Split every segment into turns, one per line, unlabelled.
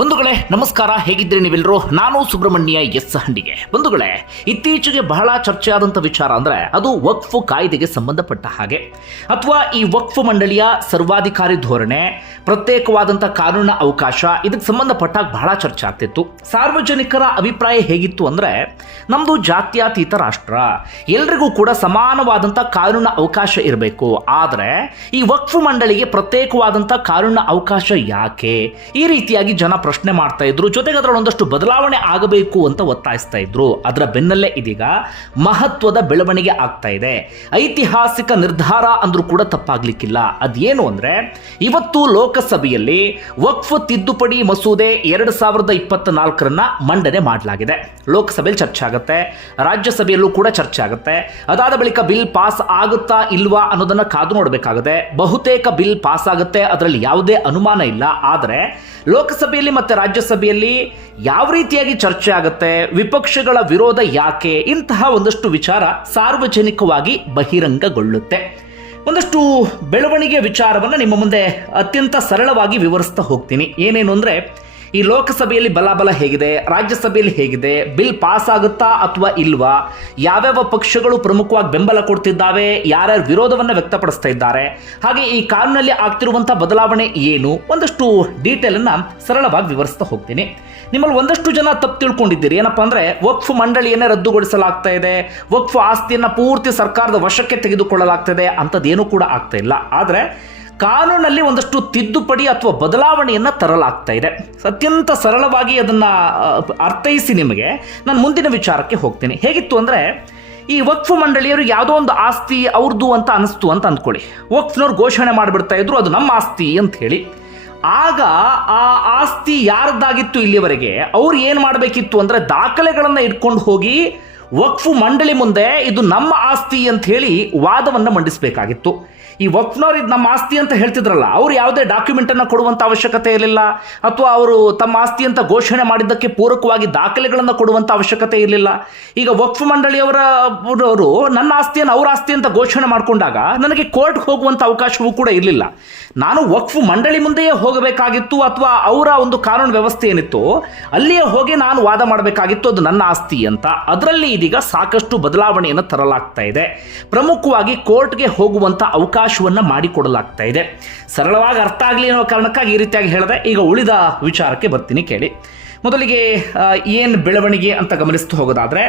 ಬಂಧುಗಳೇ, ನಮಸ್ಕಾರ. ಹೇಗಿದ್ರೆ ನೀವೆಲ್ಲರೂ ನಾನು ಸುಬ್ರಹ್ಮಣ್ಯ ಎಸ್ ಹಂಡಿಗೆ. ಬಂಧುಗಳೇ, ಇತ್ತೀಚೆಗೆ ಬಹಳ ಚರ್ಚೆ ಆದಂಥ ವಿಚಾರ ಅಂದ್ರೆ ಅದು ವಕ್ಫ್ ಕಾಯ್ದೆಗೆ ಸಂಬಂಧಪಟ್ಟ ಹಾಗೆ. ಅಥವಾ ಈ ವಕ್ಫ್ ಮಂಡಳಿಯ ಸರ್ವಾಧಿಕಾರಿ ಧೋರಣೆ ಪ್ರತ್ಯೇಕವಾದಂತಹ ಕಾನೂನಿನ ಅವಕಾಶ, ಇದಕ್ಕೆ ಸಂಬಂಧಪಟ್ಟಾಗ ಬಹಳ ಚರ್ಚೆ ಆಗ್ತಿತ್ತು. ಸಾರ್ವಜನಿಕರ ಅಭಿಪ್ರಾಯ ಹೇಗಿತ್ತು ಅಂದ್ರೆ, ನಮ್ದು ಜಾತ್ಯತೀತ ರಾಷ್ಟ್ರ. ಎಲ್ರಿಗೂ ಕೂಡ ಸಮಾನವಾದಂತಹ ಕಾನೂನಿನ ಅವಕಾಶ ಇರಬೇಕು. ಆದರೆ, ಈ ವಕ್ಫ್ ಮಂಡಳಿಗೆ ಪ್ರತ್ಯೇಕವಾದಂತಹ ಕಾನೂನಿನ ಅವಕಾಶ ಯಾಕೆ? ಈ ರೀತಿಯಾಗಿ ಜನ ಪ್ರಶ್ನೆ ಮಾಡ್ತಾ ಇದ್ರು. ಜೊತೆಗೆ ಅದರಲ್ಲಿ ಒಂದಷ್ಟು ಬದಲಾವಣೆ ಆಗಬೇಕು ಅಂತ ಒತ್ತಾಯಿಸ್ತಾ ಇದ್ರು. ಅದರ ಬೆನ್ನಲ್ಲೇ ಇದೀಗ ಮಹತ್ವದ ಬೆಳವಣಿಗೆ ಆಗ್ತಾ ಇದೆ. ಐತಿಹಾಸಿಕ ನಿರ್ಧಾರ ಅಂದ್ರೂ ಕೂಡ ತಪ್ಪಾಗ್ಲಿಕ್ಕಿಲ್ಲ. ಅದೇನು ಅಂದ್ರೆ, ಇವತ್ತು ಲೋಕಸಭೆಯಲ್ಲಿ ವಕ್ಫ್ ತಿದ್ದುಪಡಿ ಮಸೂದೆ ಎರಡು ಸಾವಿರದ ಇಪ್ಪತ್ತ ನಾಲ್ಕರನ್ನ ಮಂಡನೆ ಮಾಡಲಾಗಿದೆ. ಲೋಕಸಭೆಯಲ್ಲಿ ಚರ್ಚೆ ಆಗುತ್ತೆ. ರಾಜ್ಯಸಭೆಯಲ್ಲೂ ಕೂಡ ಚರ್ಚೆ ಆಗುತ್ತೆ. ಅದಾದ ಬಳಿಕ ಬಿಲ್ ಪಾಸ್ ಆಗುತ್ತಾ ಇಲ್ವಾ ಅನ್ನೋದನ್ನ ಕಾದು ನೋಡಬೇಕಾಗುತ್ತೆ. ಬಹುತೇಕ ಬಿಲ್ ಪಾಸ್ ಆಗುತ್ತೆ. ಅದರಲ್ಲಿ ಯಾವುದೇ ಅನುಮಾನ ಇಲ್ಲ. ಆದರೆ, ಲೋಕಸಭೆಯಲ್ಲಿ ಮತ್ತೆ ರಾಜ್ಯಸಭೆಯಲ್ಲಿ ಯಾವ ರೀತಿಯಾಗಿ ಚರ್ಚೆ ಆಗುತ್ತೆ? ವಿಪಕ್ಷಗಳ ವಿರೋಧ ಯಾಕೆ? ಇಂತಹ ಒಂದಷ್ಟು ವಿಚಾರ ಸಾರ್ವಜನಿಕವಾಗಿ ಬಹಿರಂಗಗೊಳ್ಳುತ್ತೆ. ಒಂದಷ್ಟು ಬೆಳವಣಿಗೆ ವಿಚಾರವನ್ನು ನಿಮ್ಮ ಮುಂದೆ ಅತ್ಯಂತ ಸರಳವಾಗಿ ವಿವರಿಸ್ತಾ ಹೋಗ್ತೀನಿ. ಏನೇನು ಅಂದರೆ ಈ ಲೋಕಸಭೆಯಲ್ಲಿ ಬಲಾಬಲ ಹೇಗಿದೆ? ರಾಜ್ಯಸಭೆಯಲ್ಲಿ ಹೇಗಿದೆ? ಬಿಲ್ ಪಾಸ್ ಆಗುತ್ತಾ ಅಥವಾ ಇಲ್ವಾ? ಯಾವ್ಯಾವ ಪಕ್ಷಗಳು ಪ್ರಮುಖವಾಗಿ ಬೆಂಬಲ ಕೊಡ್ತಿದ್ದಾವೆ? ಯಾರ್ಯಾರು ವಿರೋಧವನ್ನು ವ್ಯಕ್ತಪಡಿಸ್ತಾ ಇದ್ದಾರೆ? ಹಾಗೆ ಈ ಕಾನೂನಲ್ಲಿ ಆಗ್ತಿರುವಂಥ ಬದಲಾವಣೆ ಏನು? ಒಂದಷ್ಟು ಡೀಟೇಲ್ ಅನ್ನ ಸರಳವಾಗಿ ವಿವರಿಸ್ತಾ ಹೋಗ್ತೀನಿ. ನಿಮ್ಮಲ್ಲಿ ಒಂದಷ್ಟು ಜನ ತಪ್ಪು ತಿಳ್ಕೊಂಡಿದ್ದೀರಿ. ಏನಪ್ಪ ಅಂದ್ರೆ ವಕ್ಫ್ ಮಂಡಳಿಯನ್ನೇ ರದ್ದುಗೊಳಿಸಲಾಗ್ತಾ ಇದೆ. ವಕ್ಫ್ ಆಸ್ತಿಯನ್ನ ಪೂರ್ತಿ ಸರ್ಕಾರದ ವಶಕ್ಕೆ ತೆಗೆದುಕೊಳ್ಳಲಾಗ್ತದೆ. ಅಂಥದ್ದೇನೂ ಕೂಡ ಆಗ್ತಾ ಇಲ್ಲ. ಆದರೆ ಕಾನೂನಲ್ಲಿ ಒಂದಷ್ಟು ತಿದ್ದುಪಡಿ ಅಥವಾ ಬದಲಾವಣೆಯನ್ನು ತರಲಾಗ್ತಾ ಇದೆ. ಅತ್ಯಂತ ಸರಳವಾಗಿ ಅದನ್ನು ಅರ್ಥೈಸಿ ನಿಮಗೆ. ನಾನು ಮುಂದಿನ ವಿಚಾರಕ್ಕೆ ಹೋಗ್ತೀನಿ. ಹೇಗಿತ್ತು ಅಂದರೆ, ಈ ವಕ್ಫ್ ಮಂಡಳಿಯವರು ಯಾವುದೋ ಒಂದು ಆಸ್ತಿ ಅವ್ರದ್ದು ಅಂತ ಅನಿಸ್ತು ಅಂತ ಅಂದ್ಕೊಳ್ಳಿ ವಕ್ಫ್ನವ್ರು ಘೋಷಣೆ ಮಾಡಿಬಿಡ್ತಾ ಇದ್ರು, ಅದು ನಮ್ಮ ಆಸ್ತಿ ಅಂತ ಹೇಳಿ. ಆಗ ಆ ಆಸ್ತಿ ಯಾರದ್ದಾಗಿತ್ತು ಇಲ್ಲಿವರೆಗೆ? ಅವ್ರು ಏನು ಮಾಡಬೇಕಿತ್ತು ಅಂದರೆ, ದಾಖಲೆಗಳನ್ನು ಇಟ್ಕೊಂಡು ಹೋಗಿ ವಕ್ಫ್ ಮಂಡಳಿ ಮುಂದೆ ಇದು ನಮ್ಮ ಆಸ್ತಿ ಅಂತ ಹೇಳಿ ವಾದವನ್ನು ಮಂಡಿಸಬೇಕಾಗಿತ್ತು. ಈ ವಕ್ಫ್ನವ್ರು ಇದು ನಮ್ಮ ಆಸ್ತಿ ಅಂತ ಹೇಳ್ತಿದ್ರಲ್ಲ, ಅವ್ರು ಯಾವುದೇ ಡಾಕ್ಯುಮೆಂಟನ್ನು ಕೊಡುವಂಥ ಅವಶ್ಯಕತೆ ಇರಲಿಲ್ಲ, ಅಥವಾ ಅವರು ತಮ್ಮ ಆಸ್ತಿ ಅಂತ ಘೋಷಣೆ ಮಾಡಿದ್ದಕ್ಕೆ ಪೂರಕವಾಗಿ ದಾಖಲೆಗಳನ್ನು ಕೊಡುವಂಥ ಅವಶ್ಯಕತೆ ಇರಲಿಲ್ಲ. ಈಗ ವಕ್ಫ್ ಮಂಡಳಿಯವರವರು ನನ್ನ ಆಸ್ತಿಯನ್ನು ಅವ್ರ ಆಸ್ತಿ ಅಂತ ಘೋಷಣೆ ಮಾಡಿಕೊಂಡಾಗ ನನಗೆ ಕೋರ್ಟ್ಗೆ ಹೋಗುವಂಥ ಅವಕಾಶವೂ ಕೂಡ ಇರಲಿಲ್ಲ. ನಾನು ವಕ್ಫ್ ಮಂಡಳಿ ಮುಂದೆಯೇ ಹೋಗಬೇಕಾಗಿತ್ತು, ಅಥವಾ ಅವರ ಒಂದು ಕಾನೂನು ವ್ಯವಸ್ಥೆ ಏನಿತ್ತು ಅಲ್ಲಿಯೇ ಹೋಗಿ ನಾನು ವಾದ ಮಾಡಬೇಕಾಗಿತ್ತು, ಅದು ನನ್ನ ಆಸ್ತಿ ಅಂತ. ಅದರಲ್ಲಿ ಇದೀಗ ಸಾಕಷ್ಟು ಬದಲಾವಣೆಯನ್ನು ತರಲಾಗ್ತಾ ಇದೆ. ಪ್ರಮುಖವಾಗಿ ಕೋರ್ಟ್ಗೆ ಹೋಗುವಂಥ ಅವಕಾಶವನ್ನು ಮಾಡಿಕೊಡಲಾಗ್ತಾ ಇದೆ. ಸರಳವಾಗಿ ಅರ್ಥ ಆಗಲಿ ಅನ್ನೋ ಕಾರಣಕ್ಕಾಗಿ ಈ ರೀತಿಯಾಗಿ ಹೇಳಿದೆ ಈಗ ಉಳಿದ ವಿಚಾರಕ್ಕೆ ಬರ್ತೀನಿ ಕೇಳಿ. ಮೊದಲಿಗೆ ಏನು ಬೆಳವಣಿಗೆ ಅಂತ ಗಮನಿಸ್ತು ಹೋಗೋದಾದ್ರೆ,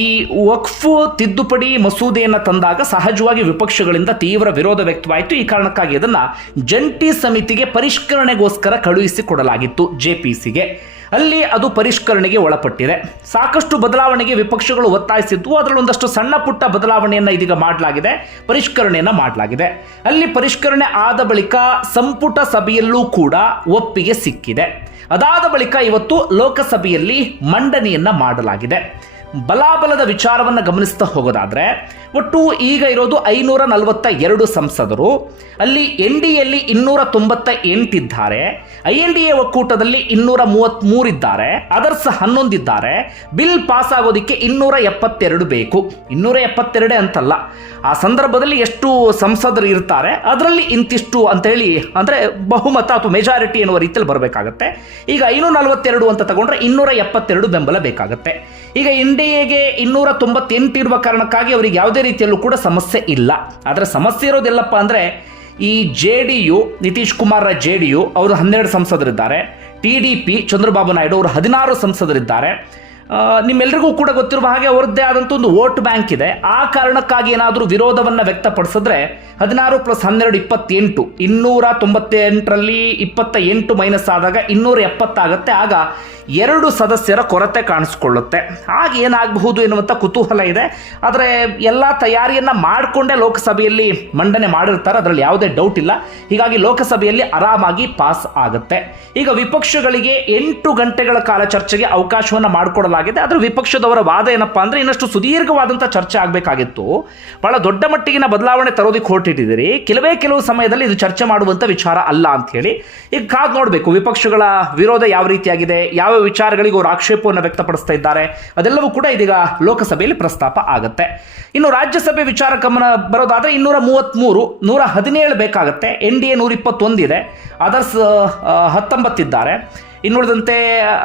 ಈ ವಕ್ಫ್, ತಿದ್ದುಪಡಿ, ಮಸೂದೆಯನ್ನು ತಂದಾಗ ಸಹಜವಾಗಿ ವಿಪಕ್ಷಗಳಿಂದ ತೀವ್ರ ವಿರೋಧ ವ್ಯಕ್ತವಾಯಿತು. ಈ ಕಾರಣಕ್ಕಾಗಿ ಅದನ್ನು ಜಂಟಿ ಸಮಿತಿಗೆ ಪರಿಷ್ಕರಣೆಗೋಸ್ಕರ ಕಳುಹಿಸಿಕೊಡಲಾಗಿತ್ತು ಜೆ ಪಿ ಸಿಗೆ ಅಲ್ಲಿ ಅದು ಪರಿಷ್ಕರಣೆಗೆ ಒಳಪಟ್ಟಿದೆ. ಸಾಕಷ್ಟು ಬದಲಾವಣೆಗೆ ವಿಪಕ್ಷಗಳು ಒತ್ತಾಯಿಸಿದ್ದು ಅದರಲ್ಲಿ ಒಂದಷ್ಟು ಸಣ್ಣ ಪುಟ್ಟ ಬದಲಾವಣೆಯನ್ನು ಇದೀಗ ಮಾಡಲಾಗಿದೆ, ಪರಿಷ್ಕರಣೆಯನ್ನು ಮಾಡಲಾಗಿದೆ. ಅಲ್ಲಿ ಪರಿಷ್ಕರಣೆ ಆದ ಬಳಿಕ ಸಂಪುಟ ಸಭೆಯಲ್ಲೂ ಕೂಡ ಒಪ್ಪಿಗೆ ಸಿಕ್ಕಿದೆ. ಅದಾದ ಬಳಿಕ ಇವತ್ತು ಲೋಕಸಭೆಯಲ್ಲಿ ಮಂಡನೆಯನ್ನ ಮಾಡಲಾಗಿದೆ. ಬಲಾಬಲದ ವಿಚಾರವನ್ನು ಗಮನಿಸ್ತಾ ಹೋಗೋದಾದ್ರೆ, ಒಟ್ಟು ಈಗ ಇರೋದು ಐನೂರ ನಲವತ್ತ ಎರಡು ಸಂಸದರು. ಅಲ್ಲಿ ಎನ್ ಡಿ ಎಲ್ಲಿ ಇನ್ನೂರ ತೊಂಬತ್ತ ಎಂಟಿದ್ದಾರೆ ಐ ಎನ್ ಡಿ ಎ ಒಕ್ಕೂಟದಲ್ಲಿ ಇನ್ನೂರ ಮೂವತ್ತ್ಮೂರಿದ್ದಾರೆ ಅದರ್ಸ್ ಹನ್ನೊಂದಿದ್ದಾರೆ. ಬಿಲ್ ಪಾಸ್ ಆಗೋದಕ್ಕೆ ಇನ್ನೂರ ಎಪ್ಪತ್ತೆರಡು ಬೇಕು. ಇನ್ನೂರ ಎಪ್ಪತ್ತೆರಡೇ ಅಂತಲ್ಲ. ಆ ಸಂದರ್ಭದಲ್ಲಿ ಎಷ್ಟು ಸಂಸದರು ಇರ್ತಾರೆ, ಅದರಲ್ಲಿ ಇಂತಿಷ್ಟು ಅಂತೇಳಿ, ಅಂದರೆ ಬಹುಮತ ಅಥವಾ ಮೆಜಾರಿಟಿ ಎನ್ನುವ ರೀತಿಯಲ್ಲಿ ಬರಬೇಕಾಗತ್ತೆ. ಈಗ ಐನೂರ ನಲವತ್ತೆರಡು ಅಂತ ತಗೊಂಡ್ರೆ ಇನ್ನೂರ ಎಪ್ಪತ್ತೆರಡು ಬೆಂಬಲ ಬೇಕಾಗತ್ತೆ. ಈಗ ಎನ್ ಡಿ ಎಗೆ ಇನ್ನೂರ ತೊಂಬತ್ತೆಂಟು ಇರುವ ಕಾರಣಕ್ಕಾಗಿ ಅವರಿಗೆ ಯಾವುದೇ ರೀತಿಯಲ್ಲೂ ಕೂಡ ಸಮಸ್ಯೆ ಇಲ್ಲ. ಆದರೆ ಸಮಸ್ಯೆ ಇರೋದೆಲ್ಲಪ್ಪ ಅಂದರೆ ಈ J D U, Nitish Kumar J D U, ಅವರು ಹನ್ನೆರಡು ಸಂಸದರಿದ್ದಾರೆ. T D P, Chandrababu Naidu, ಅವರು ಹದಿನಾರು ಸಂಸದರಿದ್ದಾರೆ. ಆ, ನಿಮ್ಮೆಲ್ರಿಗೂ ಕೂಡ ಗೊತ್ತಿರುವ ಹಾಗೆ ಅವರದ್ದೇ ಆದಂಥ ಒಂದು ವೋಟ್ ಬ್ಯಾಂಕ್ ಇದೆ. ಆ ಕಾರಣಕ್ಕಾಗಿ ಏನಾದರೂ ವಿರೋಧವನ್ನು ವ್ಯಕ್ತಪಡಿಸಿದ್ರೆ ಹದಿನಾರು ಪ್ಲಸ್ ಹನ್ನೆರಡು ಇಪ್ಪತ್ತೆಂಟು. ಇನ್ನೂರ ತೊಂಬತ್ತೆಂಟರಲ್ಲಿ ಇಪ್ಪತ್ತ ಎಂಟು ಮೈನಸ್ ಆದಾಗ ಇನ್ನೂರ ಎಪ್ಪತ್ತಾಗತ್ತೆ ಆಗ ಎರಡು ಸದಸ್ಯರ ಕೊರತೆ ಕಾಣಿಸ್ಕೊಳ್ಳುತ್ತೆ. ಆಗ ಏನಾಗಬಹುದು ಎನ್ನುವಂಥ ಕುತೂಹಲ ಇದೆ. ಆದರೆ ಎಲ್ಲ ತಯಾರಿಯನ್ನು ಮಾಡಿಕೊಂಡೇ ಲೋಕಸಭೆಯಲ್ಲಿ ಮಂಡನೆ ಮಾಡಿರ್ತಾರೆ. ಅದರಲ್ಲಿ ಯಾವುದೇ ಡೌಟ್ ಇಲ್ಲ. ಹೀಗಾಗಿ ಲೋಕಸಭೆಯಲ್ಲಿ ಆರಾಮಾಗಿ ಪಾಸ್ ಆಗುತ್ತೆ. ಈಗ ವಿಪಕ್ಷಗಳಿಗೆ ಎಂಟು ಗಂಟೆಗಳ ಕಾಲ ಚರ್ಚೆಗೆ ಅವಕಾಶವನ್ನು ಮಾಡಿಕೊಡಲಾಗಿದೆ ಆದರೆ ವಿಪಕ್ಷದವರ ವಾದ ಏನಪ್ಪಾ ಅಂದರೆ ಇನ್ನಷ್ಟು ಸುದೀರ್ಘವಾದಂಥ ಚರ್ಚೆ ಆಗಬೇಕಾಗಿತ್ತು. ಬಹಳ ದೊಡ್ಡ ಮಟ್ಟಿಗಿನ ಬದಲಾವಣೆ ತರೋದಕ್ಕೆ ಹೊರಟಿಟ್ಟಿದ್ದೀರಿ ಕೆಲವೇ ಕೆಲವು ಸಮಯದಲ್ಲಿ ಇದು ಚರ್ಚೆ ಮಾಡುವಂಥ ವಿಚಾರ ಅಲ್ಲ ಅಂಥೇಳಿ ಈಗ ಕಾದು ನೋಡಬೇಕು, ವಿಪಕ್ಷಗಳ ವಿರೋಧ ಯಾವ ರೀತಿಯಾಗಿದೆ, ಯಾವ ವಿಚಾರಗಳಿಗೆ ಅವರು ಆಕ್ಷೇಪವನ್ನು ವ್ಯಕ್ತಪಡಿಸ್ತಾ ಇದ್ದಾರೆ, ಅದೆಲ್ಲವೂ ಕೂಡ ಇದೀಗ ಲೋಕಸಭೆಯಲ್ಲಿ ಪ್ರಸ್ತಾಪ ಆಗುತ್ತೆ. ಇನ್ನು ರಾಜ್ಯಸಭೆ ವಿಚಾರ ಗಮನ ಬರೋದಾದರೆ ಇನ್ನೂರ ಮೂವತ್ತ್ಮೂರು, ನೂರ ಹದಿನೇಳು ಬೇಕಾಗುತ್ತೆ. ಎನ್ ಡಿ ಎ ನೂರ ಇಪ್ಪತ್ತೊಂದಿದೆ ಅದರ್ಸ್ ಹತ್ತೊಂಬತ್ತಿದ್ದಾರೆ. ಇನ್ನುಳಿದಂತೆ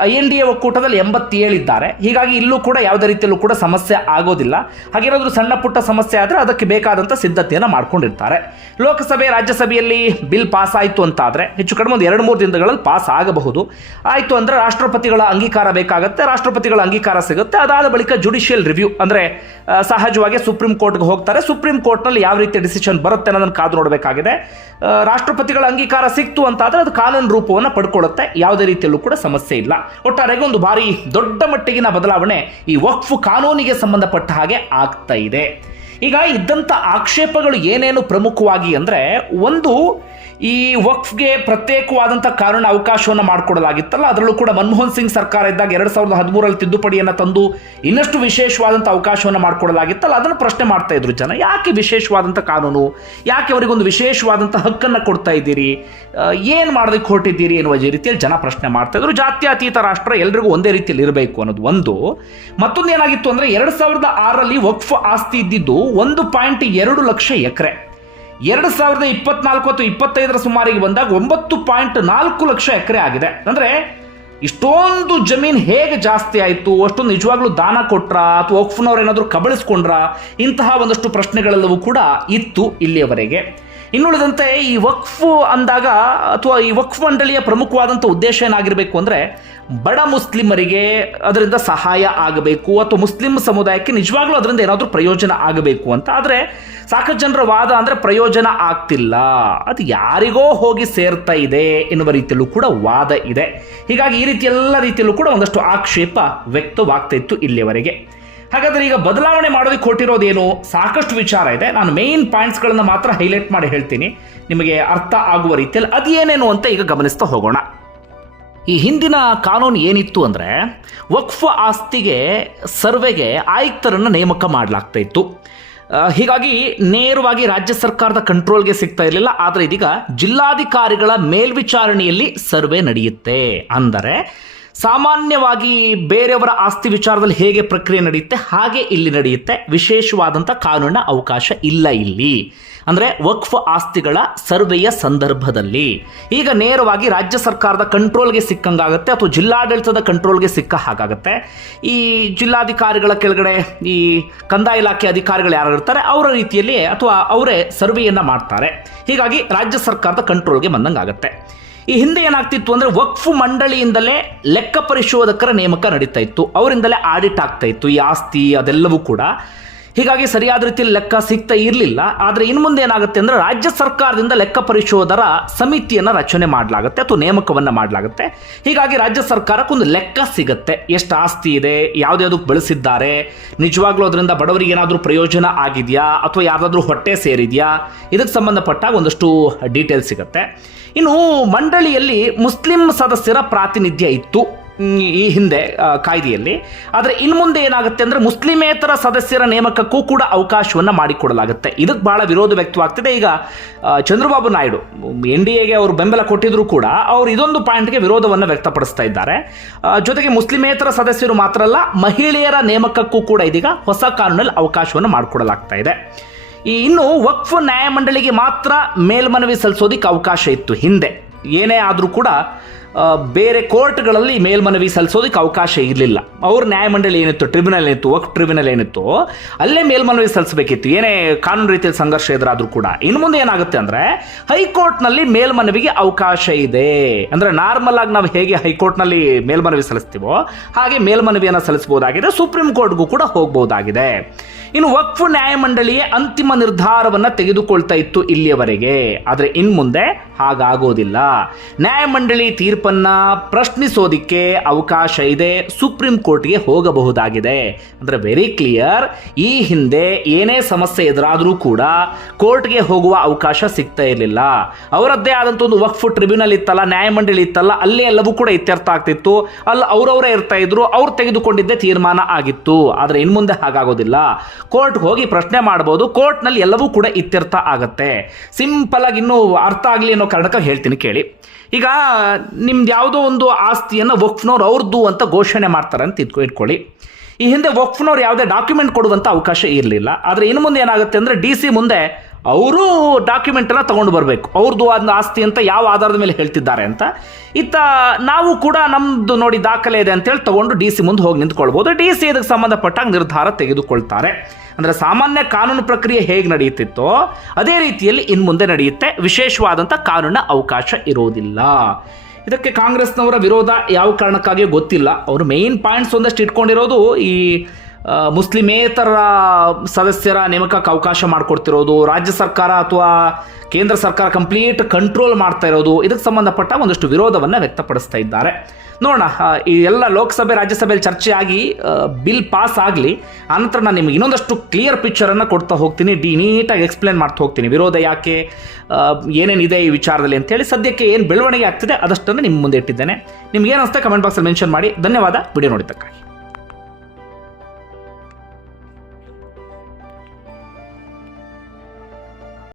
ಐ ಎನ್ ಡಿ ಎ ಒಕ್ಕೂಟದಲ್ಲಿ ಎಂಬತ್ತೇಳಿದ್ದಾರೆ. ಹೀಗಾಗಿ ಇಲ್ಲೂ ಕೂಡ ಯಾವುದೇ ರೀತಿಯಲ್ಲೂ ಕೂಡ ಸಮಸ್ಯೆ ಆಗೋದಿಲ್ಲ. ಹಾಗೇನಾದರೂ ಸಣ್ಣ ಪುಟ್ಟ ಸಮಸ್ಯೆ ಆದರೆ ಅದಕ್ಕೆ ಬೇಕಾದಂಥ ಸಿದ್ಧತೆಯನ್ನು ಮಾಡ್ಕೊಂಡಿರ್ತಾರೆ. ಲೋಕಸಭೆ, ರಾಜ್ಯಸಭೆಯಲ್ಲಿ ಬಿಲ್ ಪಾಸ್ ಆಯಿತು ಅಂತ ಆದರೆ ಹೆಚ್ಚು ಕಡಿಮೆ ಒಂದು ಎರಡು ಮೂರು ದಿನಗಳಲ್ಲಿ ಪಾಸ್ ಆಗಬಹುದು ಆಯಿತು ಅಂದರೆ ರಾಷ್ಟ್ರಪತಿಗಳ ಅಂಗೀಕಾರ ಬೇಕಾಗುತ್ತೆ, ರಾಷ್ಟ್ರಪತಿಗಳ ಅಂಗೀಕಾರ ಸಿಗುತ್ತೆ. ಅದಾದ ಬಳಿಕ ಜುಡಿಷಿಯಲ್ ರಿವ್ಯೂ ಅಂದರೆ ಸಹಜವಾಗಿ ಸುಪ್ರೀಂ ಕೋರ್ಟ್ಗೆ ಹೋಗ್ತಾರೆ. ಸುಪ್ರೀಂ ಕೋರ್ಟ್ನಲ್ಲಿ ಯಾವ ರೀತಿಯ ಡಿಸಿಷನ್ ಬರುತ್ತೆ ಅನ್ನೋದನ್ನು ಕಾದು ನೋಡಬೇಕಾಗಿದೆ. ರಾಷ್ಟ್ರಪತಿಗಳ ಅಂಗೀಕಾರ ಸಿಕ್ತು ಅಂತಾದರೆ ಅದು ಕಾನೂನು ರೂಪವನ್ನು ಪಡ್ಕೊಳ್ಳುತ್ತೆ. ಯಾವುದೇ ರೀತಿಯಲ್ಲೂ ಕೂಡ ಸಮಸ್ಯೆ ಇಲ್ಲ. ಒಟ್ಟಾರೆಗೆ ಒಂದು ಭಾರಿ ದೊಡ್ಡ ಮಟ್ಟಿಗಿನ ಬದಲಾವಣೆ ಈ ವಕ್ಫ್ ಕಾನೂನಿಗೆ ಸಂಬಂಧಪಟ್ಟ ಹಾಗೆ ಆಗ್ತಾ ಇದೆ. ಈಗ ಇದ್ದಂಥ ಆಕ್ಷೇಪಗಳು ಏನೇನು ಪ್ರಮುಖವಾಗಿ ಅಂದರೆ ಒಂದು ಈ ವಕ್ಫ್ಗೆ ಪ್ರತ್ಯೇಕವಾದಂಥ ಕಾನೂನು ಅವಕಾಶವನ್ನು ಮಾಡಿಕೊಡಲಾಗಿತ್ತಲ್ಲ, ಅದರಲ್ಲೂ ಕೂಡ ಮನಮೋಹನ್ ಸಿಂಗ್ ಸರ್ಕಾರ ಇದ್ದಾಗ ಎರಡು ಸಾವಿರದ ಹದಿಮೂರಲ್ಲಿ ತಿದ್ದುಪಡಿಯನ್ನು ತಂದು ಇನ್ನಷ್ಟು ವಿಶೇಷವಾದಂಥ ಅವಕಾಶವನ್ನು ಮಾಡಿಕೊಡಲಾಗಿತ್ತಲ್ಲ, ಅದನ್ನು ಪ್ರಶ್ನೆ ಮಾಡ್ತಾ ಇದ್ರು ಜನ. ಯಾಕೆ ವಿಶೇಷವಾದಂಥ ಕಾನೂನು? ಯಾಕೆ ಅವರಿಗೊಂದು ವಿಶೇಷವಾದಂಥ ಹಕ್ಕನ್ನು ಕೊಡ್ತಾ ಇದ್ದೀರಿ? ಏನು ಮಾಡೋದಕ್ಕೆ ಹೊರಟಿದ್ದೀರಿ ಎನ್ನುವ ರೀತಿಯಲ್ಲಿ ಜನ ಪ್ರಶ್ನೆ ಮಾಡ್ತಾ ಇದ್ರು. ಜಾತ್ಯತೀತ ರಾಷ್ಟ್ರ ಎಲ್ರಿಗೂ ಒಂದೇ ರೀತಿಯಲ್ಲಿ ಇರಬೇಕು ಅನ್ನೋದು ಒಂದು. ಮತ್ತೊಂದು ಏನಾಗಿತ್ತು ಅಂದರೆ ಎರಡು ಸಾವಿರದ ಆರಲ್ಲಿ ವಕ್ಫ್ ಆಸ್ತಿ ಇದ್ದಿದ್ದು ಒಂದು ಪಾಯಿಂಟ್ ಎರಡು ಲಕ್ಷ ಎಕರೆ. ಎರಡು ಸಾವಿರದ ಇಪ್ಪತ್ನಾಲ್ಕು ಅಥವಾ ಇಪ್ಪತ್ತೈದರ ಸುಮಾರಿಗೆ ಬಂದಾಗ ಒಂಬತ್ತು ಪಾಯಿಂಟ್ ನಾಲ್ಕು ಲಕ್ಷ ಎಕರೆ ಆಗಿದೆ. ಅಂದರೆ ಇಷ್ಟೊಂದು ಜಮೀನು ಹೇಗೆ ಜಾಸ್ತಿ ಆಯಿತು ಅಷ್ಟೊಂದು ನಿಜವಾಗ್ಲೂ ದಾನ ಕೊಟ್ರ ಅಥವಾ ಒಕ್ಫ್ನವ್ರು ಏನಾದರೂ ಕಬಳಿಸ್ಕೊಂಡ್ರ, ಇಂತಹ ಒಂದಷ್ಟು ಪ್ರಶ್ನೆಗಳೆಲ್ಲವೂ ಕೂಡ ಇತ್ತು ಇಲ್ಲಿಯವರೆಗೆ. ಇನ್ನುಳಿದಂತೆ ಈ ವಕ್ಫ್ ಅಂದಾಗ ಅಥವಾ ಈ ವಕ್ಫ್ ಮಂಡಳಿಯ ಪ್ರಮುಖವಾದಂಥ ಉದ್ದೇಶ ಏನಾಗಿರಬೇಕು ಅಂದರೆ ಬಡ ಮುಸ್ಲಿಮರಿಗೆ ಅದರಿಂದ ಸಹಾಯ ಆಗಬೇಕು ಅಥವಾ ಮುಸ್ಲಿಂ ಸಮುದಾಯಕ್ಕೆ ನಿಜವಾಗ್ಲೂ ಅದರಿಂದ ಏನಾದರೂ ಪ್ರಯೋಜನ ಆಗಬೇಕು ಅಂತ. ಆದರೆ ಸಾಕಷ್ಟು ಜನರ ವಾದ ಅಂದರೆ ಪ್ರಯೋಜನ ಆಗ್ತಿಲ್ಲ. ಅದು ಯಾರಿಗೋ ಹೋಗಿ ಸೇರ್ತಾ ಇದೆ ಎನ್ನುವ ರೀತಿಯಲ್ಲೂ ಕೂಡ ವಾದ ಇದೆ. ಹೀಗಾಗಿ ಈ ರೀತಿ ಎಲ್ಲ ರೀತಿಯಲ್ಲೂ ಕೂಡ ಒಂದಷ್ಟು ಆಕ್ಷೇಪ ವ್ಯಕ್ತವಾಗ್ತಾ ಇತ್ತು ಇಲ್ಲಿಯವರೆಗೆ. ಹಾಗಾದ್ರೆ ಈಗ ಬದಲಾವಣೆ ಮಾಡೋದಕ್ಕೆ ಕೊಟ್ಟಿರೋದೇನು? ಸಾಕಷ್ಟು ವಿಚಾರ ಇದೆ. ನಾನು ಮೇನ್ ಪಾಯಿಂಟ್ಸ್ಗಳನ್ನು ಮಾತ್ರ ಹೈಲೈಟ್ ಮಾಡಿ ಹೇಳ್ತೀನಿ. ನಿಮಗೆ ಅರ್ಥ ಆಗುವ ರೀತಿಯಲ್ಲಿ ಅದೇನೇನು ಅಂತ ಈಗ ಗಮನಿಸ್ತಾ ಹೋಗೋಣ. ಈ ಹಿಂದಿನ ಕಾನೂನು ಏನಿತ್ತು ಅಂದರೆ, ವಕ್ಫ್ ಆಸ್ತಿಗೆ ಸರ್ವೆಗೆ ಆಯುಕ್ತರನ್ನು ನೇಮಕ ಮಾಡಲಾಗ್ತಾ ಇತ್ತು ಹೀಗಾಗಿ ನೇರವಾಗಿ ರಾಜ್ಯ ಸರ್ಕಾರದ ಕಂಟ್ರೋಲ್ಗೆ ಸಿಗ್ತಾ ಇರಲಿಲ್ಲ. ಆದರೆ ಇದೀಗ ಜಿಲ್ಲಾಧಿಕಾರಿಗಳ ಮೇಲ್ವಿಚಾರಣೆಯಲ್ಲಿ ಸರ್ವೆ ನಡೆಯುತ್ತೆ. ಅಂದರೆ ಸಾಮಾನ್ಯವಾಗಿ ಬೇರೆಯವರ ಆಸ್ತಿ ವಿಚಾರದಲ್ಲಿ ಹೇಗೆ ಪ್ರಕ್ರಿಯೆ ನಡೆಯುತ್ತೆ, ಹಾಗೆ ಇಲ್ಲಿ ನಡೆಯುತ್ತೆ. ವಿಶೇಷವಾದಂಥ ಕಾನೂನಿನ ಅವಕಾಶ ಇಲ್ಲ ಇಲ್ಲಿ. ಅಂದರೆ ವಕ್ಫ್ ಆಸ್ತಿಗಳ ಸರ್ವೆಯ ಸಂದರ್ಭದಲ್ಲಿ. ಈಗ ನೇರವಾಗಿ ರಾಜ್ಯ ಸರ್ಕಾರದ ಕಂಟ್ರೋಲ್ಗೆ ಸಿಕ್ಕಂಗಾಗುತ್ತೆ ಅಥವಾ ಜಿಲ್ಲಾಡಳಿತದ ಕಂಟ್ರೋಲ್ಗೆ ಸಿಕ್ಕ ಹಾಗಾಗುತ್ತೆ. ಈ ಜಿಲ್ಲಾಧಿಕಾರಿಗಳ ಕೆಳಗಡೆ, ಈ ಕಂದಾಯ ಇಲಾಖೆ ಅಧಿಕಾರಿಗಳು ಯಾರು ಇರ್ತಾರೆ, ಅವರ ರೀತಿಯಲ್ಲಿ ಅಥವಾ ಅವರೇ ಸರ್ವೆಯನ್ನು ಮಾಡ್ತಾರೆ. ಹೀಗಾಗಿ ರಾಜ್ಯ ಸರ್ಕಾರದ ಕಂಟ್ರೋಲ್ಗೆ ಬಂದಂಗಾಗತ್ತೆ. ಈ ಹಿಂದೆ ಏನಾಗ್ತಿತ್ತು ಅಂದ್ರೆ ವಕ್ಫ್ ಮಂಡಳಿಯಿಂದಲೇ ಲೆಕ್ಕ ಪರಿಶೋಧಕರ ನೇಮಕ ನಡೀತಾ ಇತ್ತು. ಅವರಿಂದಲೇ ಆಡಿಟ್ ಆಗ್ತಾ ಇತ್ತು. ಈ ಆಸ್ತಿ ಅದೆಲ್ಲವೂ ಕೂಡ. ಹೀಗಾಗಿ ಸರಿಯಾದ ರೀತಿಯಲ್ಲಿ ಲೆಕ್ಕ ಸಿಗ್ತಾ ಇರಲಿಲ್ಲ. ಆದರೆ ಇನ್ನು ಮುಂದೆ ಏನಾಗುತ್ತೆ ಅಂದರೆ ರಾಜ್ಯ ಸರ್ಕಾರದಿಂದ ಲೆಕ್ಕ ಪರಿಶೋಧರ ಸಮಿತಿಯನ್ನು ರಚನೆ ಮಾಡಲಾಗುತ್ತೆ ಅಥವಾ ನೇಮಕವನ್ನು ಮಾಡಲಾಗುತ್ತೆ. ಹೀಗಾಗಿ ರಾಜ್ಯ ಸರ್ಕಾರಕ್ಕೆ ಒಂದು ಲೆಕ್ಕ ಸಿಗುತ್ತೆ. ಎಷ್ಟು ಆಸ್ತಿ ಇದೆ ಯಾವುದ್ಯಾವುದಕ್ಕೆ ಬಳಸಿದ್ದಾರೆ, ನಿಜವಾಗ್ಲೂ ಅದರಿಂದ ಬಡವರಿಗೆ ಏನಾದರೂ ಪ್ರಯೋಜನ ಆಗಿದೆಯಾ, ಅಥವಾ ಯಾವುದಾದ್ರೂ ಹೊಟ್ಟೆ ಸೇರಿದೆಯಾ, ಇದಕ್ಕೆ ಸಂಬಂಧಪಟ್ಟ ಒಂದಷ್ಟು ಡೀಟೇಲ್ಸ್ ಸಿಗುತ್ತೆ. ಇನ್ನು ಮಂಡಳಿಯಲ್ಲಿ ಮುಸ್ಲಿಂ ಸದಸ್ಯರ ಪ್ರಾತಿನಿಧ್ಯ ಇತ್ತು. ಈ ಹಿಂದೆ ಕಾಯ್ದೆಯಲ್ಲಿ. ಆದರೆ ಇನ್ನು ಮುಂದೆ ಏನಾಗುತ್ತೆ ಅಂದರೆ ಮುಸ್ಲಿಮೇತರ ಸದಸ್ಯರ ನೇಮಕಕ್ಕೂ ಕೂಡ ಅವಕಾಶವನ್ನು ಮಾಡಿಕೊಡಲಾಗುತ್ತೆ. ಇದಕ್ಕೆ ಭಾಳ ವಿರೋಧ ವ್ಯಕ್ತವಾಗ್ತಿದೆ. ಈಗ ಚಂದ್ರಬಾಬು ನಾಯ್ಡು, ಎನ್ ಡಿ ಎಗೆ ಅವರು ಬೆಂಬಲ ಕೊಟ್ಟಿದ್ರು ಕೂಡ ಅವರು ಇದೊಂದು ಪಾಯಿಂಟ್ಗೆ ವಿರೋಧವನ್ನು ವ್ಯಕ್ತಪಡಿಸ್ತಾ ಇದ್ದಾರೆ. ಜೊತೆಗೆ ಮುಸ್ಲಿಮೇತರ ಸದಸ್ಯರು ಮಾತ್ರ ಅಲ್ಲ, ಮಹಿಳೆಯರ ನೇಮಕಕ್ಕೂ ಕೂಡ ಇದೀಗ ಹೊಸ ಕಾನೂನಲ್ಲಿ ಅವಕಾಶವನ್ನು ಮಾಡಿಕೊಡಲಾಗ್ತಾ ಇದೆ. ಈ, ಇನ್ನು ವಕ್ಫ್ ನ್ಯಾಯಮಂಡಳಿಗೆ ಮಾತ್ರ ಮೇಲ್ಮನವಿ ಸಲ್ಲಿಸೋದಿಕ್ಕೆ ಅವಕಾಶ ಇತ್ತು ಹಿಂದೆ. ಏನೇ ಆದರೂ ಕೂಡ ಬೇರೆ ಕೋರ್ಟ್ಗಳಲ್ಲಿ ಮೇಲ್ಮನವಿ ಸಲ್ಲಿಸೋದಕ್ಕೆ ಅವಕಾಶ ಇರಲಿಲ್ಲ. ಅವ್ರ ನ್ಯಾಯಮಂಡಳಿ ಏನಿತ್ತು ಟ್ರಿಬ್ಯುನಲ್ ಏನಿತ್ತು ವಕ್ಫ್ ಟ್ರಿಬ್ಯುನಲ್ ಏನಿತ್ತು, ಅಲ್ಲೇ ಮೇಲ್ಮನವಿ ಸಲ್ಲಿಸಬೇಕಿತ್ತು. ಏನೇ ಕಾನೂನು ರೀತಿಯಲ್ಲಿ ಸಂಘರ್ಷ ಎದುರಾದರೂ ಕೂಡ. ಇನ್ನು ಮುಂದೆ ಏನಾಗುತ್ತೆ ಅಂದರೆ, ಹೈಕೋರ್ಟ್ನಲ್ಲಿ ಮೇಲ್ಮನವಿಗೆ ಅವಕಾಶ ಇದೆ. ಅಂದರೆ ನಾರ್ಮಲ್ ಆಗಿ ನಾವು ಹೇಗೆ ಹೈಕೋರ್ಟ್ನಲ್ಲಿ ಮೇಲ್ಮನವಿ ಸಲ್ಲಿಸ್ತೀವೋ, ಹಾಗೆ ಮೇಲ್ಮನವಿಯನ್ನು ಸಲ್ಲಿಸಬಹುದಾಗಿದೆ, ಸುಪ್ರೀಂ ಕೋರ್ಟ್ಗೂ ಕೂಡ ಹೋಗಬಹುದಾಗಿದೆ. ಇನ್ನು ವಕ್ಫು ನ್ಯಾಯಮಂಡಳಿಯೇ ಅಂತಿಮ ನಿರ್ಧಾರವನ್ನು ತೆಗೆದುಕೊಳ್ತಾ ಇತ್ತು ಇಲ್ಲಿಯವರೆಗೆ. ಆದರೆ ಇನ್ನು ಮುಂದೆ ಹಾಗಾಗೋದಿಲ್ಲ ನ್ಯಾಯಮಂಡಳಿ ತೀರ್ಪನ್ನ ಪ್ರಶ್ನಿಸೋದಿಕ್ಕೆ ಅವಕಾಶ ಇದೆ, ಸುಪ್ರೀಂ ಕೋರ್ಟ್ಗೆ ಹೋಗಬಹುದಾಗಿದೆ. ಅಂದರೆ ವೆರಿ ಕ್ಲಿಯರ್ ಈ ಹಿಂದೆ ಏನೇ ಸಮಸ್ಯೆ ಎದುರಾದರೂ ಕೂಡ ಕೋರ್ಟ್ಗೆ ಹೋಗುವ ಅವಕಾಶ ಸಿಗ್ತಾ ಇರಲಿಲ್ಲ. ಅವರದ್ದೇ ಆದಂಥ ಒಂದು ವಕ್ಫು ಟ್ರಿಬ್ಯುನಲ್ ಇತ್ತಲ್ಲ ನ್ಯಾಯಮಂಡಳಿ ಇತ್ತಲ್ಲ, ಅಲ್ಲೇ ಎಲ್ಲವೂ ಕೂಡ ಇತ್ಯರ್ಥ ಆಗ್ತಿತ್ತು. ಅಲ್ಲಿ ಅವರವರೇ ಇರ್ತಾ ಇದ್ರು, ಅವ್ರು ತೆಗೆದುಕೊಂಡಿದ್ದೇ ತೀರ್ಮಾನ ಆಗಿತ್ತು. ಆದರೆ ಇನ್ನು ಮುಂದೆ ಹಾಗಾಗೋದಿಲ್ಲ. ಕೋರ್ಟ್ ಹೋಗಿ ಪ್ರಶ್ನೆ ಮಾಡ್ಬೋದು, ಕೋರ್ಟ್ನಲ್ಲಿ ಎಲ್ಲವೂ ಕೂಡ ಇತ್ಯರ್ಥ ಆಗುತ್ತೆ. ಸಿಂಪಲ್ ಆಗಿ ಇನ್ನೂ ಅರ್ಥ ಆಗಲಿ ಅನ್ನೋ ಕಾರಣಕ್ಕೆ ಹೇಳ್ತೀನಿ ಕೇಳಿ. ಈಗ ನಿಮ್ದು ಯಾವುದೋ ಒಂದು ಆಸ್ತಿಯನ್ನು ವಕ್ಫ್ನವ್ರು ಅವ್ರದ್ದು ಅಂತ ಘೋಷಣೆ ಮಾಡ್ತಾರೆ ಅಂತ ಇಟ್ಕೊ ಇಟ್ಕೊಳ್ಳಿ. ಈ ಹಿಂದೆ ವಕ್ಫ್ನವ್ರು ಯಾವುದೇ ಡಾಕ್ಯುಮೆಂಟ್ ಕೊಡುವಂಥ ಅವಕಾಶ ಇರಲಿಲ್ಲ. ಆದರೆ ಇನ್ನು ಮುಂದೆ ಏನಾಗುತ್ತೆ ಅಂದರೆ ಡಿ ಸಿ ಮುಂದೆ ಅವರು ಡಾಕ್ಯುಮೆಂಟನ್ನು ತಗೊಂಡು ಬರಬೇಕು. ಅವ್ರದ್ದು ಅದನ್ನ ಆಸ್ತಿ ಅಂತ ಯಾವ ಆಧಾರದ ಮೇಲೆ ಹೇಳ್ತಿದ್ದಾರೆ ಅಂತ. ಇತ್ತ ನಾವು ಕೂಡ ನಮ್ಮದು ನೋಡಿ ದಾಖಲೆ ಇದೆ ಅಂತೇಳಿ ತಗೊಂಡು ಡಿ ಸಿ ಮುಂದೆ ಹೋಗಿ ನಿಂತ್ಕೊಳ್ಬೋದು. ಡಿ ಸಿ ಇದಕ್ಕೆ ಸಂಬಂಧಪಟ್ಟಾಗ ನಿರ್ಧಾರ ತೆಗೆದುಕೊಳ್ತಾರೆ. ಅಂದರೆ ಸಾಮಾನ್ಯ ಕಾನೂನು ಪ್ರಕ್ರಿಯೆ ಹೇಗೆ ನಡೆಯುತ್ತಿತ್ತೋ, ಅದೇ ರೀತಿಯಲ್ಲಿ ಇನ್ನು ಮುಂದೆ ನಡೆಯುತ್ತೆ. ವಿಶೇಷವಾದಂಥ ಕಾನೂನ ಅವಕಾಶ ಇರೋದಿಲ್ಲ. ಇದಕ್ಕೆ ಕಾಂಗ್ರೆಸ್ನವರ ವಿರೋಧ ಯಾವ ಕಾರಣಕ್ಕಾಗಿಯೋ ಗೊತ್ತಿಲ್ಲ. ಅವರು ಮೇಯ್ನ್ ಪಾಯಿಂಟ್ಸ್ ಒಂದಷ್ಟು ಇಟ್ಕೊಂಡಿರೋದು ಈ ಮುಸ್ಲಿಮೇತರ ಸದಸ್ಯರ ನೇಮಕಕ್ಕೆ ಅವಕಾಶ ಮಾಡಿಕೊಡ್ತಿರೋದು, ರಾಜ್ಯ ಸರ್ಕಾರ ಅಥವಾ ಕೇಂದ್ರ ಸರ್ಕಾರ ಕಂಪ್ಲೀಟ್ ಕಂಟ್ರೋಲ್ ಮಾಡ್ತಾ ಇರೋದು, ಇದಕ್ಕೆ ಸಂಬಂಧಪಟ್ಟ ಒಂದಷ್ಟು ವಿರೋಧವನ್ನು ವ್ಯಕ್ತಪಡಿಸ್ತಾ ಇದ್ದಾರೆ. ನೋಡೋಣ ಈ ಎಲ್ಲ ಲೋಕಸಭೆ, ರಾಜ್ಯಸಭೆಯಲ್ಲಿ ಚರ್ಚೆಯಾಗಿ ಬಿಲ್ ಪಾಸ್ ಆಗಲಿ, ಆನಂತರ ನಾನು ನಿಮಗೆ ಇನ್ನೊಂದಷ್ಟು ಕ್ಲಿಯರ್ ಪಿಕ್ಚರನ್ನು ಕೊಡ್ತಾ ಹೋಗ್ತೀನಿ, ಡಿ, ನೀಟಾಗಿ ಎಕ್ಸ್ಪ್ಲೇನ್ ಮಾಡ್ತಾ ಹೋಗ್ತೀನಿ. ವಿರೋಧ ಯಾಕೆ ಏನೇನಿದೆ ಈ ವಿಚಾರದಲ್ಲಿ ಅಂತೇಳಿ ಸದ್ಯಕ್ಕೆ ಏನು ಬೆಳವಣಿಗೆ ಆಗ್ತಿದೆ ಅದಷ್ಟನ್ನು ನಿಮ್ಮ ಮುಂದೆ ಇಟ್ಟಿದ್ದೇನೆ. ನಿಮ್ಗೆ ಏನು ಕಮೆಂಟ್ ಬಾಕ್ಸಲ್ಲಿ ಮೆನ್ಷನ್ ಮಾಡಿ. ಧನ್ಯವಾದ. ವಿಡಿಯೋ ನೋಡಿದ್ದಕ್ಕಾಗಿ.